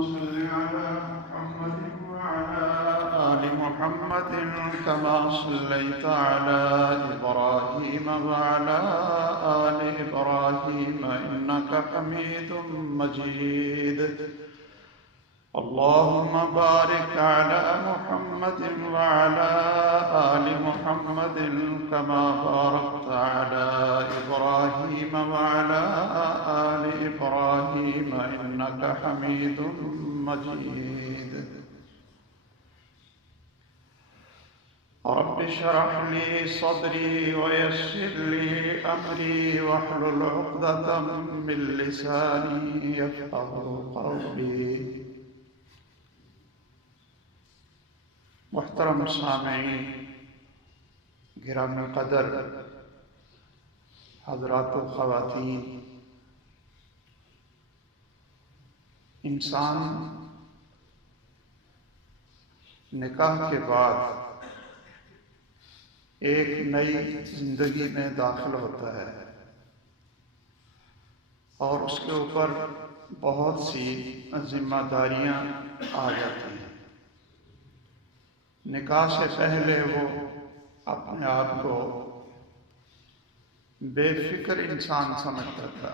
صل على محمد وعلى آل محمد كما صليت على إبراهيم وعلى آل إبراهيم إنك حميد مجيد. اللهم بارك على محمد وعلى آل محمد كما باركت على إبراهيم وعلى آل إبراهيم إنك حميد مجيد. رب اشرح لي صدري ويسر لي أمري واحلل عقدة من لساني يفقهوا قولي. محترم سامعین، گرامی قدر حضرات و خواتین، انسان نکاح کے بعد ایک نئی زندگی میں داخل ہوتا ہے اور اس کے اوپر بہت سی ذمہ داریاں آ جاتی ہیں. نکاح سے پہلے وہ اپنے آپ کو بے فکر انسان سمجھتا تھا،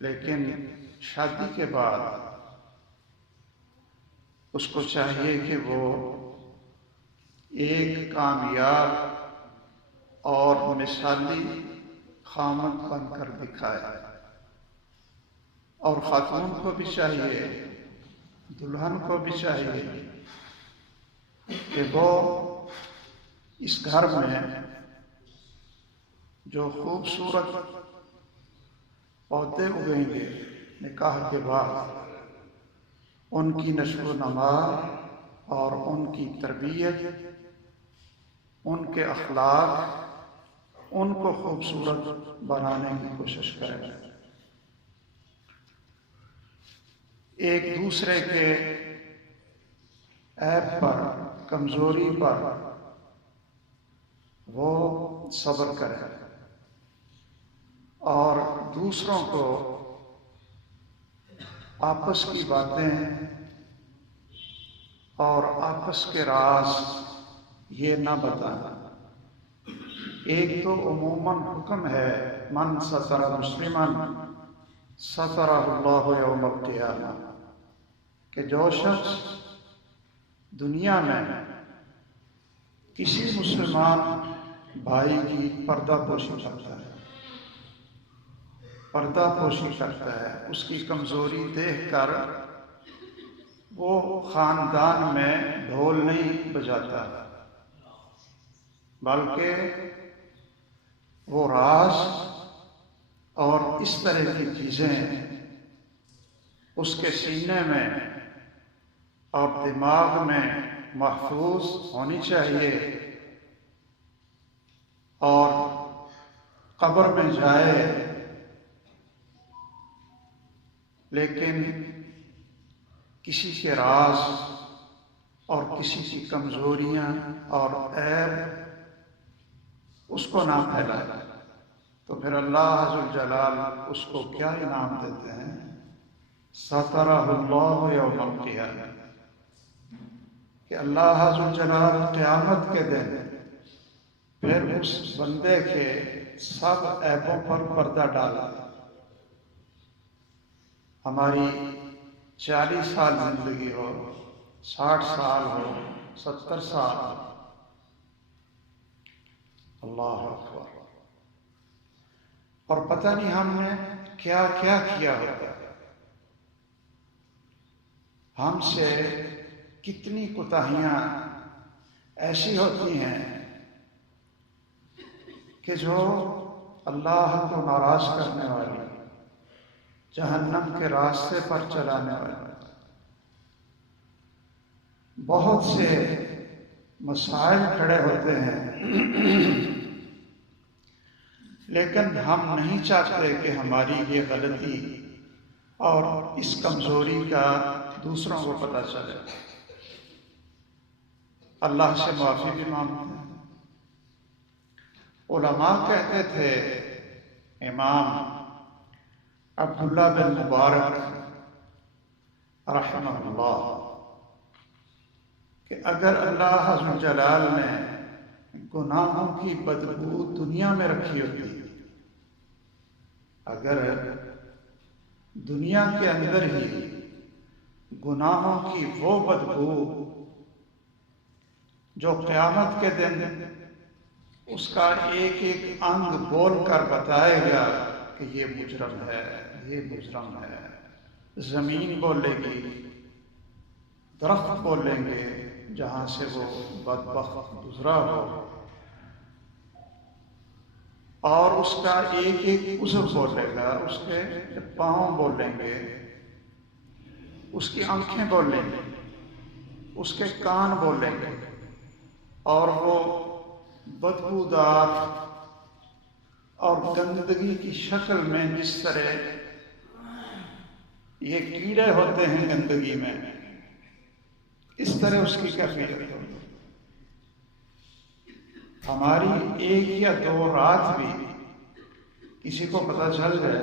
لیکن شادی کے بعد اس کو چاہیے کہ وہ ایک کامیاب اور مثالی خامد بن کر دکھائے. اور خاتون کو بھی چاہیے، دلہن کو بھی چاہیے کہ وہ اس گھر میں جو خوبصورت پودے اگیں گے نکاح کے بعد، ان کی نشو و نما اور ان کی تربیت، ان کے اخلاق، ان کو خوبصورت بنانے کی کوشش کریں. ایک دوسرے کے عیب پر، کمزوری پر وہ صبر کرے اور دوسروں کو آپس کی باتیں اور آپس کے راز یہ نہ بتانا. ایک تو عموماً حکم ہے من ستر مسلما سترہ اللہ یوم القیامہ، کہ جو شخص دنیا میں کسی مسلمان بھائی کی پردہ پوشی کرتا ہے، اس کی کمزوری دیکھ کر وہ خاندان میں ڈھول نہیں بجاتا، بلکہ وہ راز اور اس طرح کی چیزیں اس کے سینے میں اور دماغ میں محفوظ ہونی چاہیے، اور قبر میں جائے لیکن کسی کے راز اور کسی کی کمزوریاں اور عیب اس کو نہ پھیلائے، تو پھر اللہ عز وجل اس کو کیا انعام دیتے ہیں؟ سترہ اللہ یوم القیامہ، کہ اللہ عز وجل قیامت کے دن پھر اس بندے کے سب عیبوں پر پردہ ڈالا. ہماری 40 سال زندگی ہو، 60 سال ہو، 70 سال ہو، اللہ اکبر، اور پتہ نہیں ہم نے کیا کیا کیا ہوتا ہے. ہم سے کتنی کوتاہیاں ایسی ہوتی ہیں کہ جو اللہ کو ناراض کرنے والی، جہنم کے راستے پر چلانے والی. بہت سے مسائل کھڑے ہوتے ہیں، لیکن ہم نہیں چاہتے کہ ہماری یہ غلطی اور اس کمزوری کا دوسروں کو پتہ چلے. اللہ سے معافی بھی مانگتے ہیں. علماء کہتے تھے، امام عبداللہ بن مبارک رحمہ اللہ کہ اگر اللہ عز و جلال نے گناہوں کی بدبو دنیا میں رکھی ہوتی، اگر دنیا کے اندر ہی گناہوں کی وہ بدبو جو قیامت کے دن اس کا ایک ایک انگ بول کر بتائے گا کہ یہ مجرم ہے، یہ مجرم ہے، زمین بولے گی، درخت بولیں گے جہاں سے وہ بدبخت گزرا ہو، اور اس کا ایک ایک عضو بولے گا، اس کے پاؤں بولیں گے، اس کی آنکھیں بولیں گے، اس کے کان بولیں گے، اور وہ بدبودار اور گندگی کی شکل میں جس طرح یہ کیڑے ہوتے ہیں گندگی میں، اس طرح اس کی کیفیت ہوگی۔ ہماری ایک یا دو رات بھی کسی کو پتہ چل جائے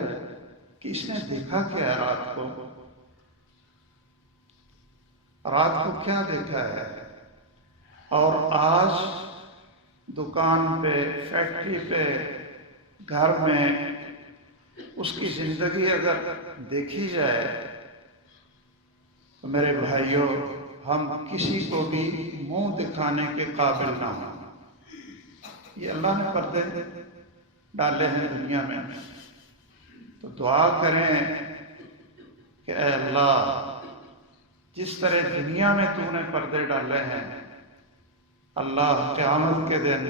کہ اس نے دیکھا کیا ہے رات کو کیا دیکھا ہے، اور آج دکان پہ، فیکٹری پہ، گھر میں اس کی زندگی اگر دیکھی جائے تو میرے بھائیوں، ہم کسی کو بھی منہ دکھانے کے قابل نہ ہوں۔ یہ اللہ نے پردے ڈالے ہیں دنیا میں، تو دعا کریں کہ اے اللہ، جس طرح دنیا میں تو نے پردے ڈالے ہیں، اللہ قیامت کے دن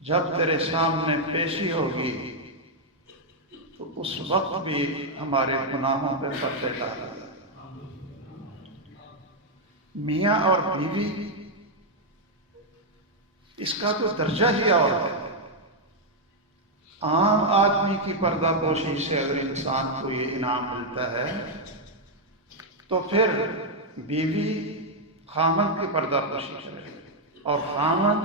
جب تیرے سامنے پیشی ہوگی تو اس وقت بھی ہمارے گناہوں پہ پردے ڈالے۔ میاں اور بیوی، اس کا تو درجہ ہی اور ہے۔ عام آدمی کی پردہ پوشی سے اگر انسان کو یہ انعام ملتا ہے تو پھر بیوی خامد کی پردہ پوشی کرے اور خامد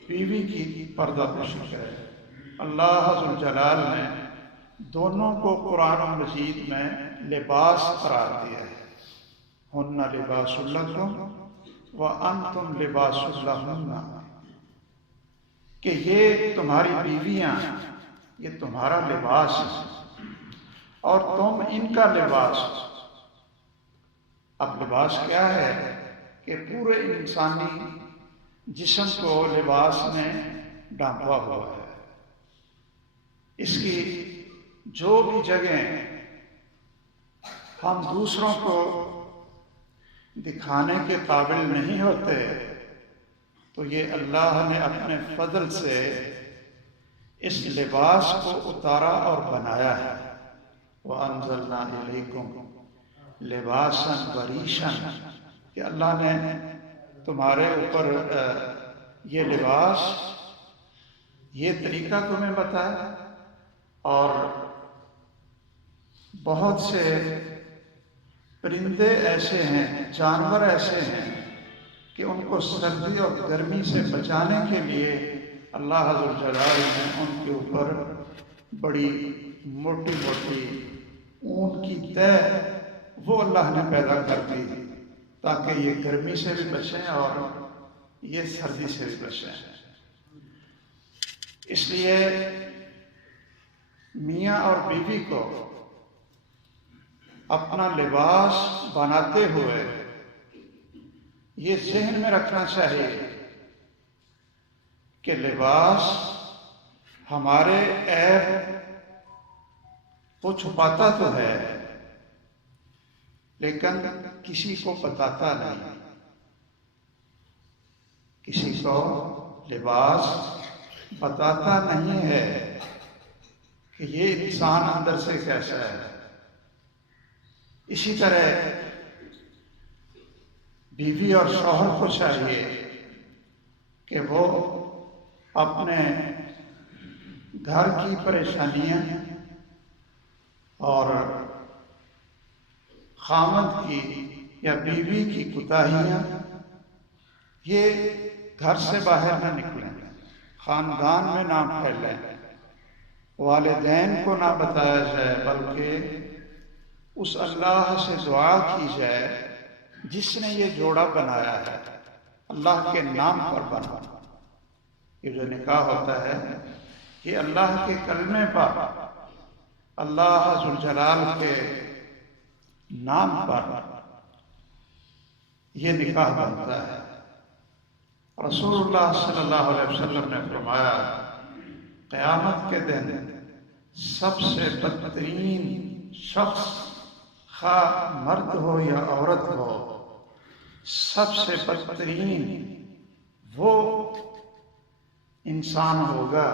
بیوی کی پردہ پوشی کرے۔ اللہ عز و جلال نے دونوں کو قرآن مجید میں لباس قرار دیا ہے۔ ہن لباس لکم وانتم لباس لہن، کہ یہ تمہاری بیویاں، یہ تمہارا لباس ہے اور تم ان کا لباس۔ اب لباس کیا ہے کہ پورے انسانی جسم کو لباس میں ڈھانپا ہوا ہے۔ اس کی جو بھی جگہیں ہم دوسروں کو دکھانے کے قابل نہیں ہوتے، تو یہ اللہ نے اپنے فضل سے اس لباس کو اتارا اور بنایا ہے۔ وَأَنزَلْنَا إِلَيْكُمْ لِبَاسًا وَرِيشًا، کہ اللہ نے تمہارے اوپر یہ لباس، یہ طریقہ تمہیں بتایا، اور بہت سے پرندے ایسے ہیں، جانور ایسے ہیں کہ ان کو سردی اور گرمی سے بچانے کے لیے اللہ عز و جلال نے ان کے اوپر بڑی موٹی موٹی اون کی تہ وہ اللہ نے پیدا کر دی تاکہ یہ گرمی سے بھی بچیں اور یہ سردی سے بھی بچیں۔ اس لیے میاں اور بیوی کو اپنا لباس بناتے ہوئے یہ ذہن میں رکھنا چاہیے کہ لباس ہمارے عیب کو چھپاتا تو ہے لیکن کسی کو بتاتا نہیں۔ کسی کو لباس بتاتا نہیں ہے کہ یہ انسان اندر سے کیسا ہے۔ اسی طرح بیوی اور شوہر کو چاہیے کہ وہ اپنے گھر کی پریشانیاں اور خامد کی یا بیوی کی کوتاہیاں یہ گھر سے باہر نہ نکلیں، خاندان میں نہ پھیلیں، والدین کو نہ بتایا جائے، بلکہ اس اللہ سے دعا کی جائے جس نے یہ جوڑا بنایا ہے، اللہ کے نام پر بنا۔ یہ جو نکاح ہوتا ہے یہ اللہ کے کلمے پر، اللہ ذوالجلال کے نام پر یہ نکاح بنتا ہے۔ رسول اللہ صلی اللہ علیہ وسلم نے فرمایا قیامت کے دن سب سے بدترین شخص، خواہ مرد ہو یا عورت ہو، سب سے بدترین وہ انسان ہوگا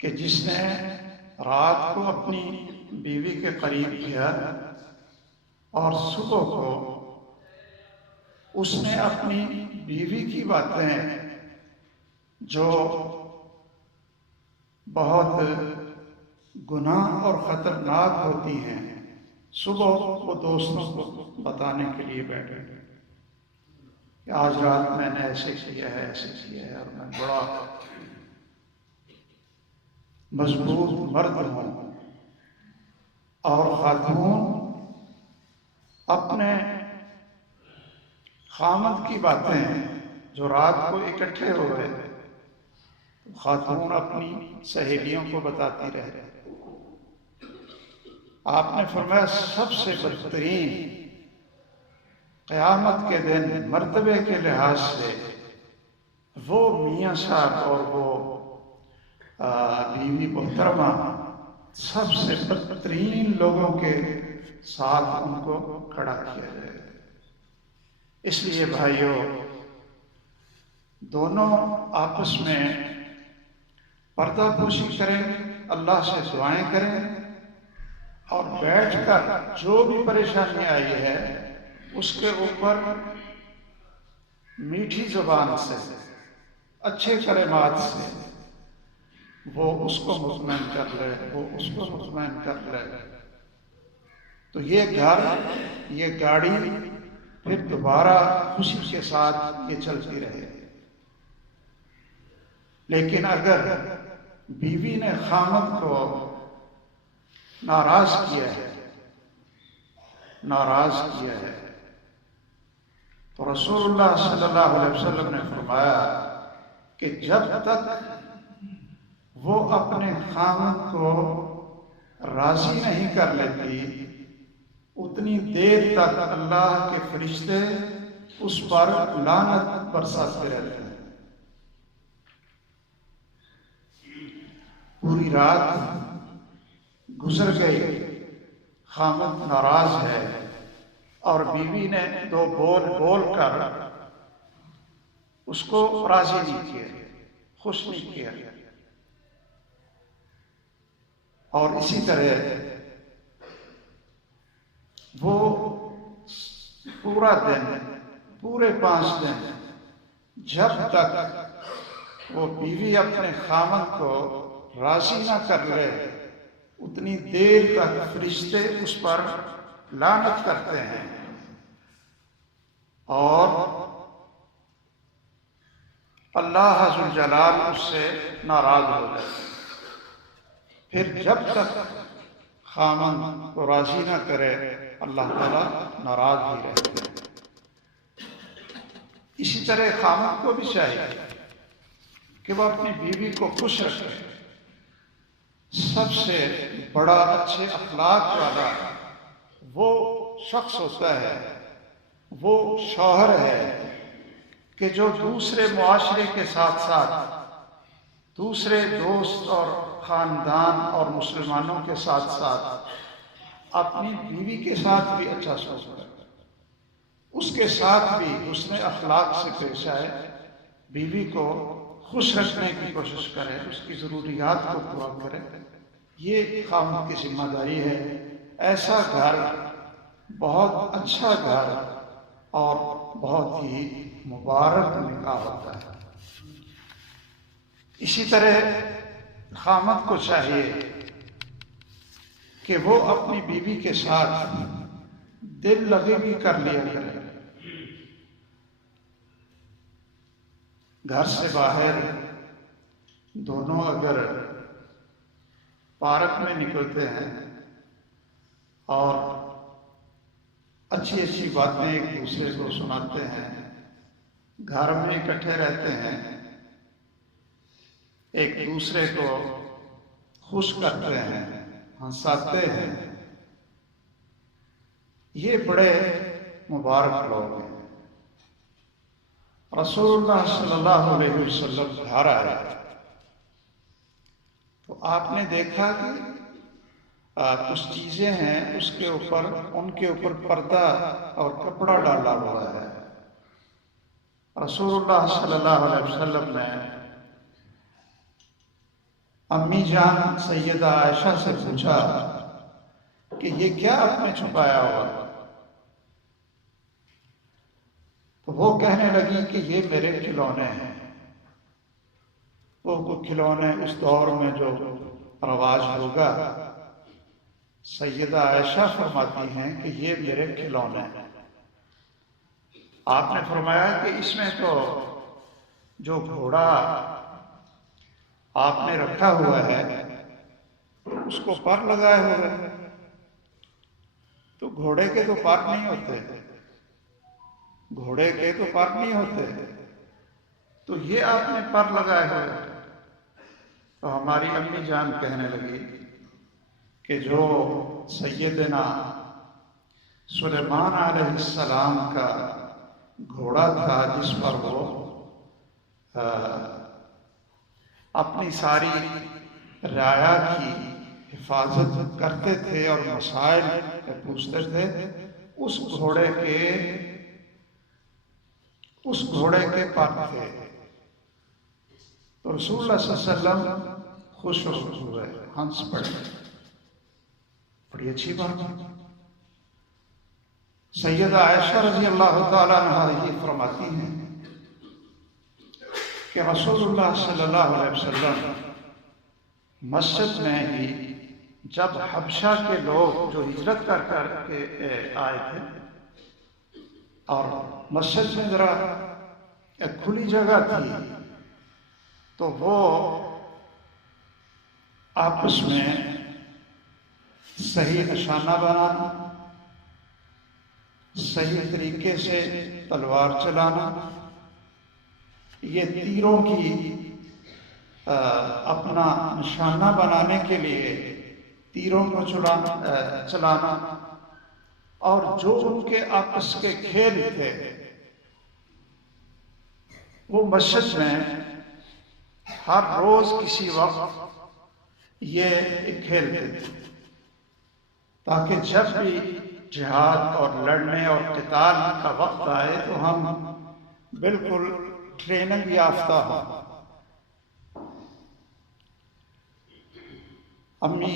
کہ جس نے رات کو اپنی بیوی کے قریب کیا اور صبح کو اس نے اپنی بیوی کی باتیں جو بہت گناہ اور خطرناک ہوتی ہیں، صبح وہ دوستوں کو بتانے کے لیے بیٹھے کہ آج رات میں نے ایسے کیا ہے، ایسے کیا ہے، اور میں بڑا مضبوط مرد ہوں۔ اور خاتون اپنے خامد کی باتیں جو رات کو اکٹھے ہو گئے، خاتون اپنی سہیلیوں کو بتاتی رہے۔ آپ نے فرمایا سب سے بدترین قیامت کے دن مرتبے کے لحاظ سے وہ میاں صاحب اور وہ بیوی محترمہ سب سے بدترین لوگوں کے ساتھ ان کو کھڑا کیا جائے۔ اس لیے بھائیوں، دونوں آپس میں پردہ پوشی کریں، اللہ سے دعائیں کریں، اور بیٹھ کر جو بھی پریشانی آئی ہے اس کے اوپر میٹھی زبان سے، اچھے کلمات سے وہ اس کو مطمئن کر لے، وہ اس کو مطمئن کر لے، تو یہ گھر، یہ گاڑی پھر دوبارہ خوشی کے ساتھ یہ چلتی رہے۔ لیکن اگر بیوی نے خامد کو ناراض کیا ہے، تو رسول اللہ صلی اللہ علیہ وسلم نے فرمایا کہ جب تک وہ اپنے خامد کو راضی نہیں کر لیتی، اتنی دیر تک اللہ کے فرشتے اس پر لعنت برساتے رہتے ہیں۔ پوری رات گزر گئی، خامد ناراض ہے، اور بیوی نے دو بول بول کر اس کو راضی نہیں کیا، خوش نہیں کیا۔ اور اسی طرح وہ پورا دن، پورے 5 دن، جب تک وہ بیوی اپنے خامد کو راضی نہ کر لے، اتنی دیر تک فرشتے اس پر لعنت کرتے ہیں اور اللہ ذوالجلال اس سے ناراض ہو جاتے ہیں۔ پھر جب تک خامد کو راضی نہ کرے، اللہ تعالیٰ ناراض ہی رہتے ہیں۔ اسی طرح خامد کو بھی چاہیے کہ وہ اپنی بیوی کو خوش رکھے۔ سب سے بڑا اچھے اخلاق والا وہ شخص ہوتا ہے، وہ شوہر ہے کہ جو دوسرے معاشرے کے ساتھ ساتھ دوسرے دوست اور خاندان اور مسلمانوں کے ساتھ ساتھ اپنی بیوی کے ساتھ بھی اچھا سلوک کرے، اس کے ساتھ بھی حسن اخلاق سے پیش آئے، بیوی کو خوش رکھنے کی کوشش کرے، اس کی ضروریات کو پورا کرے۔ یہ خاوند کی ذمہ داری ہے۔ ایسا گھر بہت اچھا گھر اور بہت ہی مبارک نکاح ہوتا ہے۔ اسی طرح خامد کو چاہیے کہ وہ اپنی بیوی کے ساتھ دل لگی بھی کر لیا کرے۔ گھر سے باہر دونوں اگر پارک میں نکلتے ہیں اور اچھی اچھی باتیں ایک دوسرے کو سناتے ہیں، گھر میں اکٹھے رہتے ہیں، ایک دوسرے کو خوش کرتے ہیں، ہنساتے ہیں، یہ بڑے مبارک لوگ ہیں۔ رسول اللہ صلی اللہ علیہ وسلم گھر آئے تو آپ نے دیکھا کہ کچھ چیزیں ہیں ان کے اوپر پردہ اور کپڑا ڈالا ہوا ہے۔ رسول اللہ صلی اللہ علیہ وسلم نے امی جان سیدہ عائشہ سے پوچھا کہ یہ کیا آپ نے چھپایا ہوا؟ تو وہ کہنے لگی کہ یہ میرے کھلونے ہیں۔ وہ کھلونے اس دور میں جو رواج ہوگا، سیدہ عائشہ فرماتی ہیں کہ یہ میرے کھلونے ہیں۔ آپ نے فرمایا کہ اس میں تو جو گھوڑا آپ نے رکھا ہوا ہے اس کو پر لگائے ہوئے ہیں، تو گھوڑے کے تو پر نہیں ہوتے، گھوڑے کے تو پر نہیں ہوتے، تو یہ آپ نے پر لگائے ہوئے۔ تو ہماری امی جان کہنے لگی کہ جو سیدنا سلیمان علیہ السلام کا گھوڑا تھا جس پر وہ اپنی ساری رعایا کی حفاظت کرتے تھے اور مسائل پوچھتے تھے، اس گھوڑے کے پر تھے۔ تو رسول اللہ صلی اللہ علیہ وسلم خوش ہوئے، ہنس پڑے، بڑی اچھی بات ہے۔ سیدہ عائشہ رضی اللہ تعالیٰ عنہا یہ فرماتی ہیں کہ رسول اللہ صلی اللہ علیہ وسلم مسجد میں ہی جب حبشہ کے لوگ جو ہجرت کر کے آئے تھے اور مسجد میں ذرا ایک کھلی جگہ تھی، تو وہ آپس میں صحیح نشانہ بنانا، صحیح طریقے سے تلوار چلانا، یہ تیروں کی اپنا نشانہ بنانے کے لیے تیروں کو چلانا، اور جو ان کے آپس کے کھیل تھے وہ مسجد میں ہر روز کسی وقت یہ کھیلتے تھے، تاکہ جب بھی جہاد اور لڑنے اور قتال کا وقت آئے تو ہم بالکل ٹریننگ یافتہ ہوں۔ امی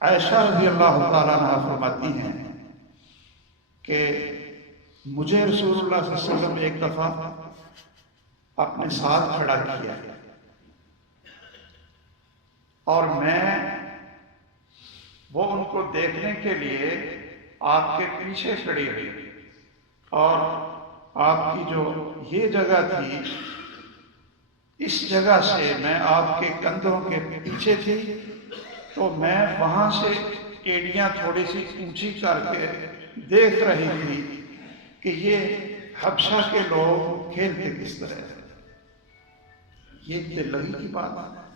عائشہ رضی اللہ تعالیٰ عنہ فرماتی ہیں کہ مجھے رسول اللہ صلی اللہ علیہ وسلم ایک دفعہ اپنے ساتھ کھڑا کیا اور وہ ان کو دیکھنے کے لیے آپ کے پیچھے کھڑی ہوئی، اور آپ کی جو یہ جگہ تھی، اس جگہ سے میں آپ کے کندھوں کے پیچھے تھی، تو میں وہاں سے ایڑیاں تھوڑی سی اونچی کر کے دیکھ رہی تھی کہ یہ حبشہ کے لوگ کھیلتے کس طرح ہے۔ یہ دل لگی کی بات ہے۔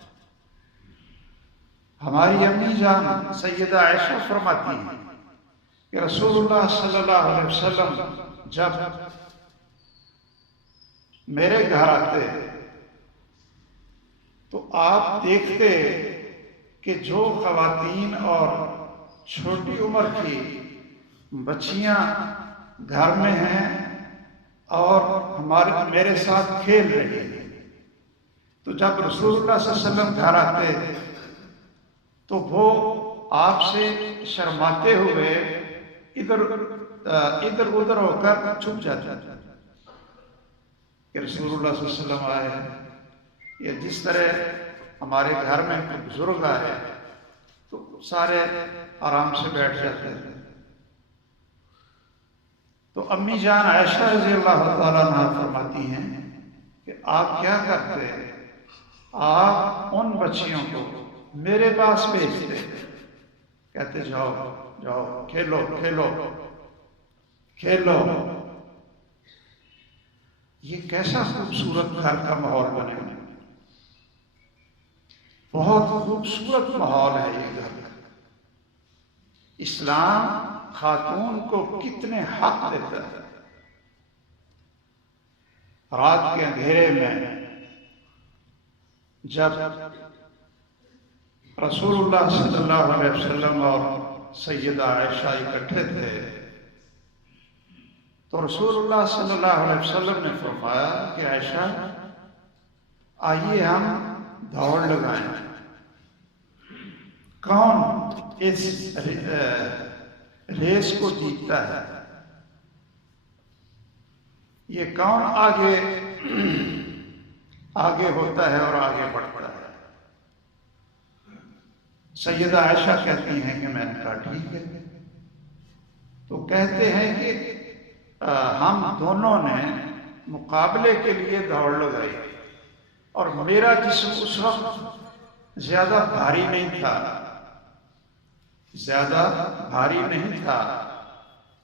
ہماری امی جان سیدہ عائشہ فرماتی ہیں کہ رسول اللہ صلی اللہ علیہ وسلم جب میرے گھر آتے تو آپ دیکھتے کہ جو خواتین اور چھوٹی عمر کی بچیاں گھر میں ہیں اور میرے ساتھ کھیل رہی ہیں، تو جب رسول اللہ صلی اللہ علیہ وسلم گھر آتے تو وہ آپ سے شرماتے ہوئے ادھر ادھر ہو کر چھپ جاتے کہ رسول اللہ صلی اللہ علیہ وسلم آئے، یا جس طرح ہمارے گھر میں بزرگ آئے تو سارے آرام سے بیٹھ جاتے ہیں۔ تو امی جان عائشہ رضی اللہ تعالیٰ عنہ فرماتی ہیں کہ آپ کیا کرتے ہیں، آپ ان بچیوں کو میرے پاس بھیجتے کہتے جاؤ جاؤ کھیلو کھیلو کھیلو۔ یہ کیسا خوبصورت گھر کا ماحول بنے، بہت خوبصورت ماحول ہے یہ گھر کا۔ اسلام خاتون کو کتنے حق دیتا ہے۔ رات کے اندھیرے میں جب رسول اللہ صلی اللہ علیہ وسلم اور سیدہ عائشہ اکٹھے تھے تو رسول اللہ صلی اللہ علیہ وسلم نے فرمایا کہ عائشہ آئیے ہم دوڑ لگائیں، کون اس ریس کو جیتتا ہے، یہ کون آگے ہوتا ہے اور آگے بڑھتا ہے۔ سیدہ عائشہ کہتی ہیں کہ میں نے کہا ٹھیک ہے۔ تو کہتے ہیں کہ ہم دونوں نے مقابلے کے لیے دوڑ لگائی اور میرا جسم اس وقت زیادہ بھاری نہیں تھا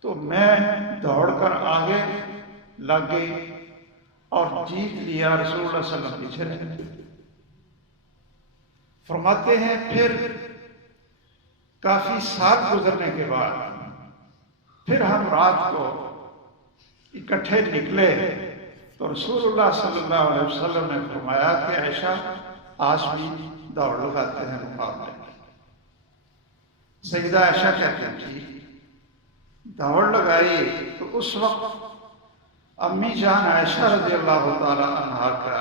تو میں دوڑ کر آگے لگ گئی اور جیت لیا، رسول اللہ صلی اللہ علیہ وسلم پیچھے رہ گئے۔ فرماتے ہیں پھر کافی سال گزرنے کے بعد پھر ہم رات کو اکٹھے نکلے تو رسول اللہ صلی اللہ علیہ وسلم نے فرمایا کہ عائشہ آج بھی دوڑ لگاتے ہیں مقابلے میں۔ سیدہ عائشہ کہتے ہیں جی دوڑ لگائی تو اس وقت امی جان عائشہ رضی اللہ تعالی عنہا کا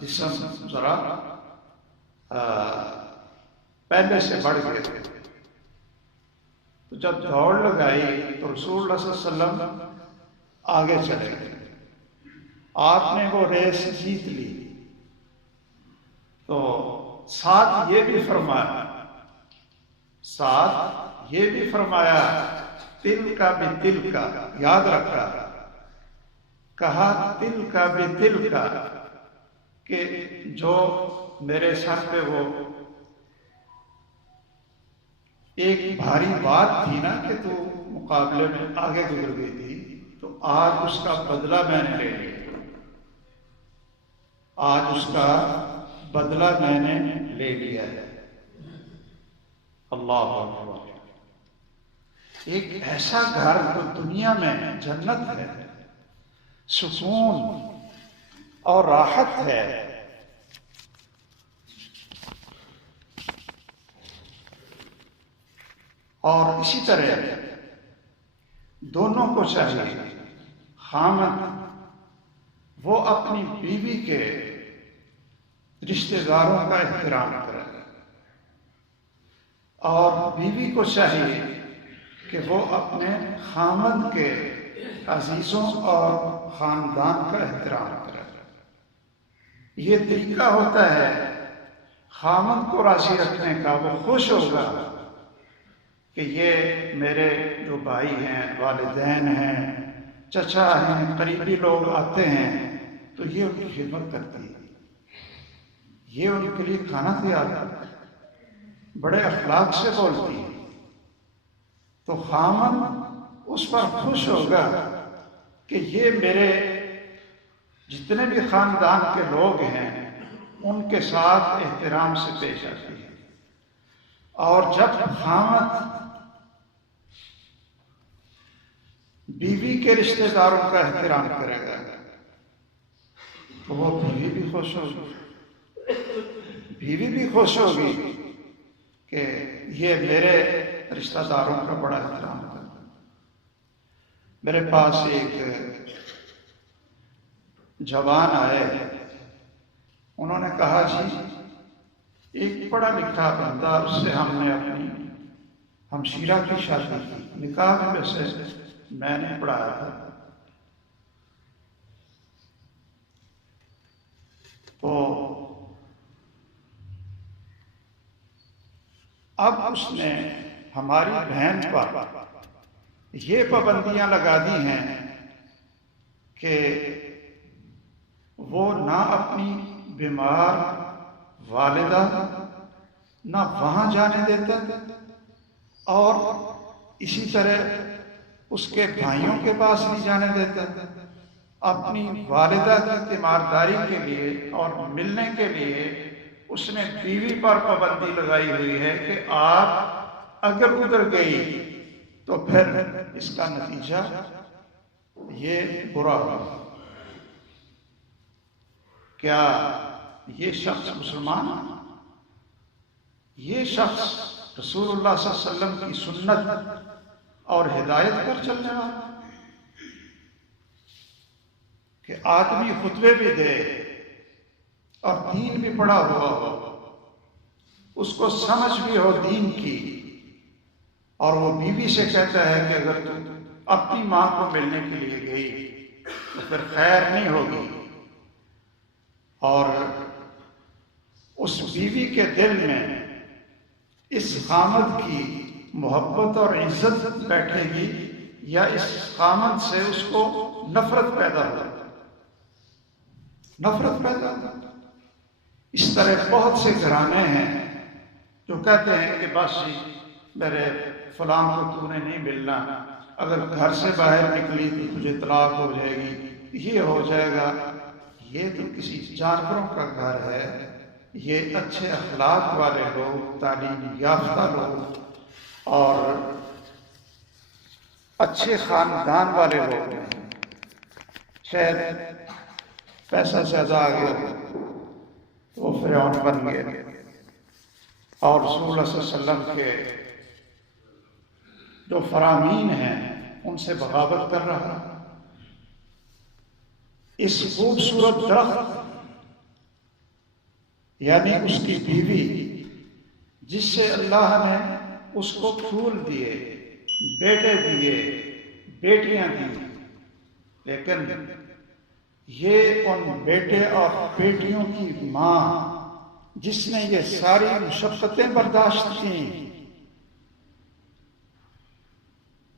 جسم ذرا پہلے سے بڑھ گئے تھے، تو جب دوڑ لگائی تو رسول اللہ صلی اللہ علیہ وسلم آگے چلے گئے، آپ نے وہ ریس جیت لی۔ تو ساتھ یہ بھی فرمایا تل کا بھی تل کا، یاد رکھا، کہا تل کا بھی تل کا، کہ جو میرے سر پہ وہ ایک بھاری بات تھی نا کہ تو مقابلے میں آگے گزر گئی تھی، تو آج اس کا بدلہ میں نے لے لیا، آج اس کا بدلہ میں نے لے لیا ہے۔ اللہ اکبر۔ ایک ایسا گھر تو دنیا میں جنت ہے، سکون اور راحت ہے۔ اور اسی طرح دونوں کو چاہیے خامد وہ اپنی بیوی کے رشتہ داروں کا احترام کرے اور بیوی کو چاہیے کہ وہ اپنے خامد کے عزیزوں اور خاندان کا احترام کرے۔ یہ طریقہ ہوتا ہے خامد کو راضی رکھنے کا، وہ خوش ہوگا کہ یہ میرے جو بھائی ہیں، والدین ہیں، چچا ہیں، قریبی لوگ آتے ہیں تو یہ ان کی خدمت کرتی ہے، یہ ان کے لیے کھانا تیار کرتا ہے، بڑے اخلاق سے بولتی ہے، تو خامد اس پر خوش ہوگا کہ یہ میرے جتنے بھی خاندان کے لوگ ہیں ان کے ساتھ احترام سے پیش آتی ہے۔ اور جب خامد بیوی کے رشتہ داروں کا احترام کرے گا تو وہ بیوی بھی خوش ہوگی، بیوی بھی خوش ہوگی کہ یہ میرے رشتہ داروں کا بڑا احترام کرتا ہے۔ میرے پاس ایک جوان آئے، انہوں نے کہا جی ایک پڑھا لکھا بندہ، اس سے ہم نے اپنی ہمشیرہ کی شادی کی، نکاح میں سے میں نے پڑھایا تھا، تو اب اس نے ہماری بہن پر یہ پابندیاں لگا دی ہیں کہ وہ نہ اپنی بیمار والدہ نہ وہاں جانے دیتا اور اسی طرح اس کے بھائیوں کے پاس نہیں جانے دیتا، اپنی والدہ کی تیمارداری کے لیے اور ملنے کے لیے اس نے بیوی پر پابندی لگائی ہوئی ہے کہ آپ اگر ادھر گئی تو پھر اس کا نتیجہ یہ برا ہوگا۔ کیا یہ شخص مسلمان ہے؟ یہ شخص رسول اللہ صلی اللہ علیہ وسلم کی سنت اور ہدایت پر چلنے والا کہ آدمی خطبے بھی دے اور دین بھی پڑھا ہوا ہو، اس کو سمجھ بھی ہو دین کی، اور وہ بیوی سے کہتا ہے کہ اگر تو اپنی ماں کو ملنے کے لیے گئی تو پھر خیر نہیں ہوگی، اور اس بیوی کے دل میں اس خامد کی محبت اور عزت بیٹھے گی یا اس خامد سے اس کو نفرت پیدا ہو، نفرت پیدا ہو۔ اس طرح بہت سے گھرانے ہیں جو کہتے ہیں کہ بس میرے فلاں کو تو نے نہیں ملنا، اگر گھر سے باہر نکلی تو تجھے طلاق ہو جائے گی، یہ ہو جائے گا۔ یہ تو کسی جانوروں کا گھر ہے، یہ اچھے اخلاق والے لوگ، تعلیم یافتہ لوگ اور اچھے خاندان والے لوگ ہیں۔ شاید پیسہ زیادہ آ گیا تو وہ فرعون بن گئے اور رسول اللہ صلی اللہ علیہ وسلم کے جو فرامین ہیں ان سے بغاوت کر رہا۔ اس خوبصورت درخت یعنی اس کی بیوی جس سے اللہ نے اس کو پھول دیے، بیٹے دیے، بیٹیاں دی، لیکن یہ ان بیٹے اور بیٹیوں کی ماں جس نے یہ ساری مشقتیں برداشت کی،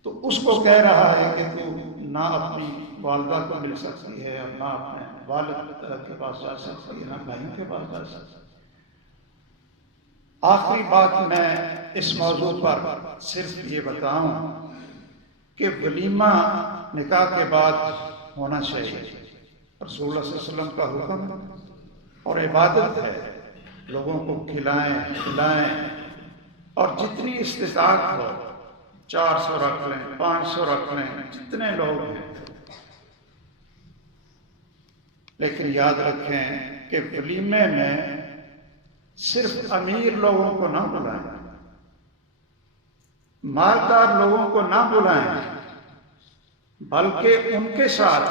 تو اس کو کہہ رہا ہے کہ تو نہ اپنی والدہ کو مل سکتی ہے اور نہ اپنے والد کے پاس جا سکتی ہے، نہ بھائیوں کے پاس جا سکتی ہے۔ آخری بات میں اس موضوع پر صرف یہ بتاؤں کہ ولیمہ نکاح کے بعد ہونا چاہیے، رسول اللہ صلی اللہ علیہ وسلم کا حکم اور عبادت ہے۔ لوگوں کو کھلائیں کھلائیں اور جتنی استطاعت ہو 400 رکھ لیں، 500 رکھ لیں، جتنے لوگ ہیں، لیکن یاد رکھیں کہ ولیمے میں صرف امیر لوگوں کو نہ بلائیں، مالدار لوگوں کو نہ بلائیں، بلکہ ان کے ساتھ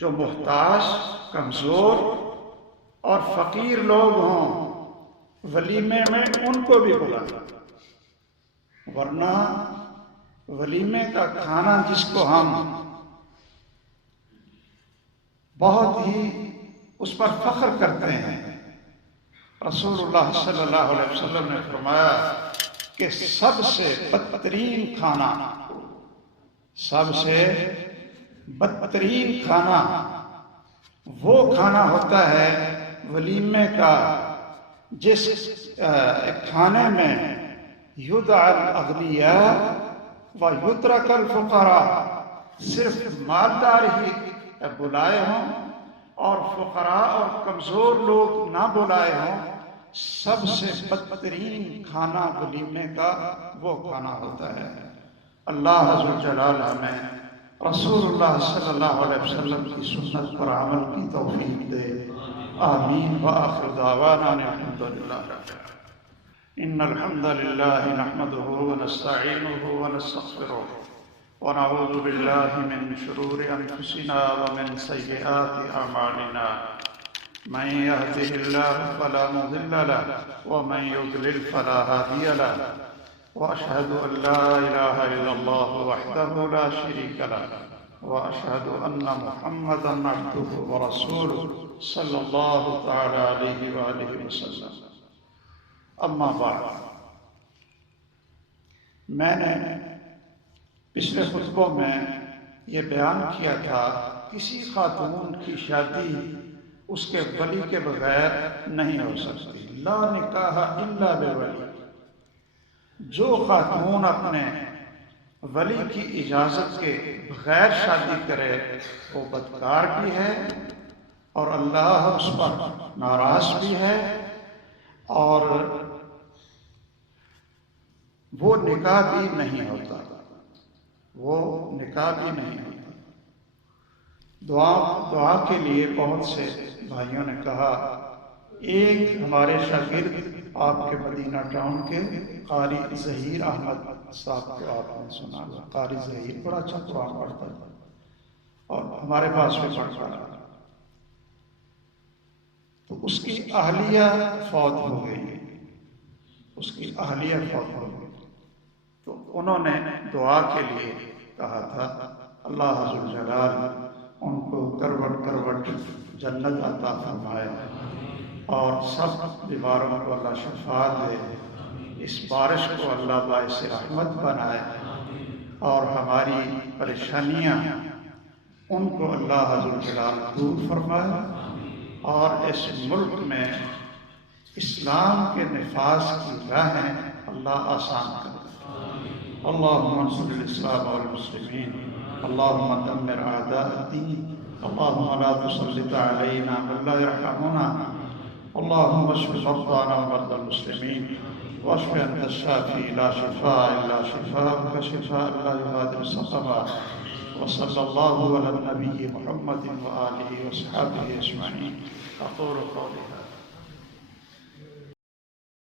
جو محتاج، کمزور اور فقیر لوگ ہوں ولیمے میں ان کو بھی بلائیں، ورنہ ولیمے کا کھانا جس کو ہم بہت ہی اس پر فخر کرتے ہیں، رسول اللہ صلی اللہ علیہ وسلم نے فرمایا کہ سب سے بدترین کھانا، سب سے بدترین کھانا وہ کھانا ہوتا ہے ولیمے کا جس کھانے میں یدعى الاغنیاء ویترک الفقراء، صرف مالدار ہی بلائے ہوں اور فقراء اور کمزور لوگ نہ بلائے ہوں۔ سب سے بدترین کھانا ولیمے کا وہ کھانا ہوتا ہے۔ اللہ عز و جلال ہمیں رسول اللہ صلی اللہ علیہ وسلم کی سنت پر عمل کی توفیق دے، آمین۔ وآخر دعوانا الحمد للہ رب العالمین۔ ان الحمد للہ نحمده ونستعینه ونستغفره ونعوذ باللہ من شرور انفسنا ومن سیئات اعمالنا، من يهده الله فلا مضل له ومن يضلل فلا هادي له، واشهد ان لا اله الا الله وحده لا شريك له، واشهد ان محمدا عبده ورسوله صلی اللہ تعالی علیہ وآلہ وسلم۔ اما بعد، میں نے پچھلے خطبوں میں یہ بیان کیا تھا کسی خاتون کی شادی اس کے ولی کے بغیر نہیں ہو سکتی، لا نکاح الا بولی۔ جو خاتون اپنے ولی کی اجازت کے بغیر شادی کرے وہ بدکار بھی ہے اور اللہ اس پر ناراض بھی ہے، اور وہ نکاح بھی نہیں ہوتا، وہ نکاح بھی نہیں ہوتا۔ دعا کے لیے بہت سے بھائیوں نے کہا، ایک ہمارے شاگرد آپ کے مدینہ ٹاؤن کے قاری ظہیر احمد صاحب کو آپ نے سنا، قاری ظہیر بڑا اچھا قرآن پڑھتا تھا اور ہمارے پاس بھی پڑھتا رہا، تو اس کی اہلیہ فوت ہو گئی، اس کی اہلیہ فوت ہو گئی، تو انہوں نے دعا کے لیے کہا تھا اللہ ذوالجلال ان کو کروٹ کروٹ جنت عطا فرمائے اور سب بیماروں کو اللہ شفا دے، اس بارش کو اللہ باعث رحمت بنائے اور ہماری پریشانیاں ان کو اللہ ذوالجلال دور فرمائے اور اس ملک میں اسلام کے نفاذ کی راہیں اللہ آسان کرے۔ اللہم انصر الاسلام والمسلمین، اللہم دمر اعداء الدین، اللہم لا تسلط علینا من لا یرحمنا، اللہم اشف مرضانا ومرضى المسلمین واشف انت الشافی لا شفاء الا شفاءک شفاء لا یغادر سقما، وصلی اللہ علی النبی محمد وآلہ وصحبہ اجمعین۔ اقول قولی